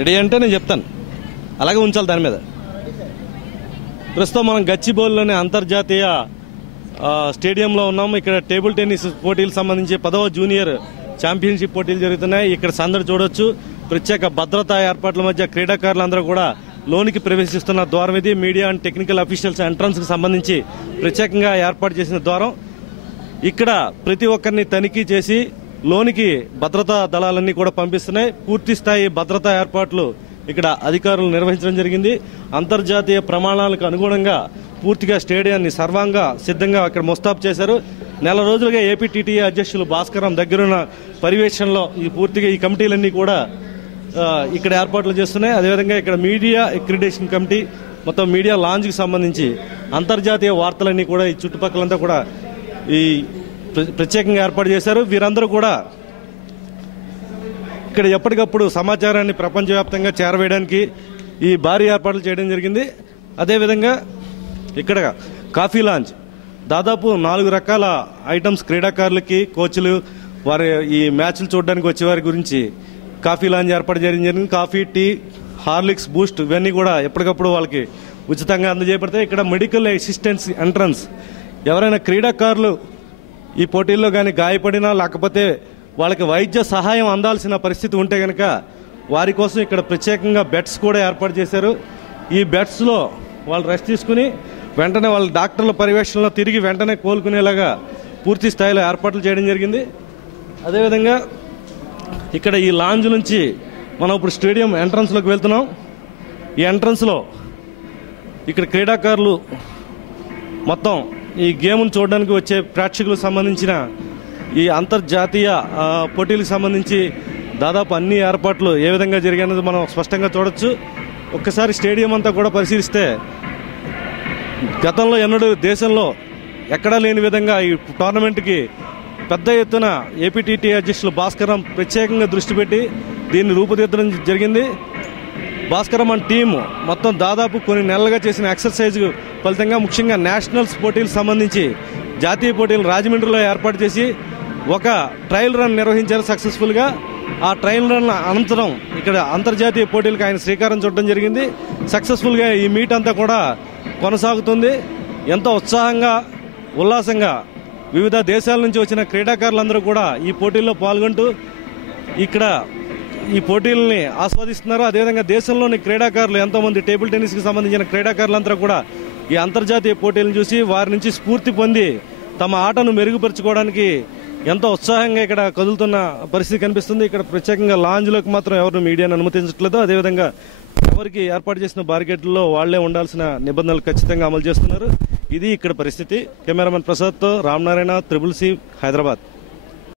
Ready అంటే నేను చెప్తాను, అలాగే ఉంచాలి దాని మీద. ప్రస్తుతం మనం గచ్చిబౌలిలోని అంతర్జాతీయ స్టేడియంలో ఉన్నాము. ఇక్కడ టేబుల్ టెన్నిస్ పోటీలకు సంబంధించి 10వ జూనియర్ ఛాంపియన్షిప్ పోటీలు జరుగుతున్నాయి. ఇక్కడ సందడి చూడొచ్చు. ప్రత్యేక భద్రతా ఏర్పాట్ల మధ్య క్రీడాకారులందరూ కూడా లోనికి ప్రవేశిస్తున్న ద్వారం ఇది. Media and technical officials entrance కి సంబంధించి ప్రత్యేకంగా ఏర్పాటు చేసిన ద్వారం. ఇక్కడ ప్రతి ఒక్కరిని తనిఖీ చేసి లోనికి భద్రతా దళాలన్నీ కూడా పంపిస్తున్నాయి. పూర్తి స్థాయి భద్రతా ఏర్పాట్లు ఇక్కడ అధికారులు నిర్వహించడం జరిగింది. అంతర్జాతీయ ప్రమాణాలకు అనుగుణంగా పూర్తిగా స్టేడియాన్ని సర్వాంగా సిద్ధంగా ఇక్కడ ముస్తాబు చేశారు. నెల రోజులుగా ఏపీటీటీఏ అధ్యక్షులు భాస్కరం దగ్గరున్న పర్యవేక్షణలో పూర్తిగా ఈ కమిటీలన్నీ కూడా ఇక్కడ ఏర్పాట్లు చేస్తున్నాయి. అదేవిధంగా ఇక్కడ మీడియా అక్రిడేషన్ కమిటీ, మొత్తం మీడియా లాంజ్కి సంబంధించి అంతర్జాతీయ వార్తలన్నీ కూడా ఈ చుట్టుపక్కలంతా కూడా ఈ ప్రత్యేకంగా ఏర్పాటు చేశారు. వీరందరూ కూడా ఇక్కడ ఎప్పటికప్పుడు సమాచారాన్ని ప్రపంచవ్యాప్తంగా చేరవేయడానికి ఈ భారీ ఏర్పాట్లు చేయడం జరిగింది. అదేవిధంగా ఇక్కడ కాఫీ లాంజ్, దాదాపు 4 రకాల ఐటమ్స్ క్రీడాకారులకి, కోచ్లు, వారి ఈ మ్యాచ్లు చూడడానికి వచ్చే వారి గురించి కాఫీ లాంజ్ ఏర్పాటు చేయడం జరిగింది. కాఫీ, టీ, హార్లిక్స్, బూస్ట్ ఇవన్నీ కూడా ఎప్పటికప్పుడు వాళ్ళకి ఉచితంగా అందజేయబడతాయి. ఇక్కడ మెడికల్ అసిస్టెన్స్ ఎంట్రన్స్, ఎవరైనా క్రీడాకారులు ఈ పోటీల్లో కానీ గాయపడినా లేకపోతే వాళ్ళకి వైద్య సహాయం అందాల్సిన పరిస్థితి ఉంటే కనుక వారి కోసం ఇక్కడ ప్రత్యేకంగా బెడ్స్ కూడా ఏర్పాటు చేశారు. ఈ బెడ్స్లో వాళ్ళు రెస్ట్ తీసుకుని వెంటనే వాళ్ళ డాక్టర్ల పర్యవేక్షణలో తిరిగి వెంటనే కోలుకునేలాగా పూర్తి స్థాయిలో ఏర్పాట్లు చేయడం జరిగింది. అదేవిధంగా ఇక్కడ ఈ లాంజ్ నుంచి మనం ఇప్పుడు స్టేడియం ఎంట్రన్స్లోకి వెళ్తున్నాం. ఈ ఎంట్రన్స్లో ఇక్కడ క్రీడాకారులు మొత్తం ఈ గేమ్ను చూడడానికి వచ్చే ప్రేక్షకులకు సంబంధించిన ఈ అంతర్జాతీయ పోటీలకు సంబంధించి దాదాపు అన్ని ఏర్పాట్లు ఏ విధంగా జరిగాయన్నది మనం స్పష్టంగా చూడొచ్చు. ఒక్కసారి స్టేడియం అంతా కూడా పరిశీలిస్తే గతంలో ఎన్నడూ దేశంలో ఎక్కడా లేని విధంగా ఈ టోర్నమెంట్కి పెద్ద ఎత్తున ఏపీటీటీఏ అధ్యక్షులు భాస్కరం ప్రత్యేకంగా దృష్టి పెట్టి దీన్ని రూపుదిద్దడం జరిగింది. భాస్కరం అండ్ టీమ్ మొత్తం దాదాపు కొన్ని నెలలుగా చేసిన ఎక్సర్సైజ్ ఫలితంగా ముఖ్యంగా నేషనల్స్ పోటీలకు సంబంధించి జాతీయ పోటీలు రాజమండ్రిలో ఏర్పాటు చేసి ఒక ట్రయల్ రన్ నిర్వహించారు సక్సెస్ఫుల్గా. ఆ ట్రయల్ రన్ అనంతరం ఇక్కడ అంతర్జాతీయ పోటీలకు ఆయన శ్రీకారం చుట్టడం జరిగింది. సక్సెస్ఫుల్గా ఈ మీట్ అంతా కూడా కొనసాగుతుంది. ఎంతో ఉత్సాహంగా, ఉల్లాసంగా వివిధ దేశాల నుంచి వచ్చిన క్రీడాకారులందరూ కూడా ఈ పోటీల్లో పాల్గొంటూ ఇక్కడ ఈ పోటీలని ఆస్వాదిస్తున్నారు. అదేవిధంగా దేశంలోని క్రీడాకారులు ఎంతోమంది టేబుల్ టెన్నిస్కి సంబంధించిన క్రీడాకారులందరూ కూడా ఈ అంతర్జాతీయ పోటీలను చూసి వారి నుంచి స్ఫూర్తి పొంది తమ ఆటను మెరుగుపరుచుకోవడానికి ఎంతో ఉత్సాహంగా ఇక్కడ కదులుతున్న పరిస్థితి కనిపిస్తుంది. ఇక్కడ ప్రత్యేకంగా లాంజ్లోకి మాత్రం ఎవరు మీడియాను అనుమతించట్లేదు. అదేవిధంగా ఎవరికి ఏర్పాటు చేసిన బారికేడ్లలో వాళ్లే ఉండాల్సిన నిబంధనలు ఖచ్చితంగా అమలు చేస్తున్నారు. ఇది ఇక్కడ పరిస్థితి. కెమెరామెన్ ప్రసాద్తో రామనారాయణ, త్రిబుల్ సి, హైదరాబాద్.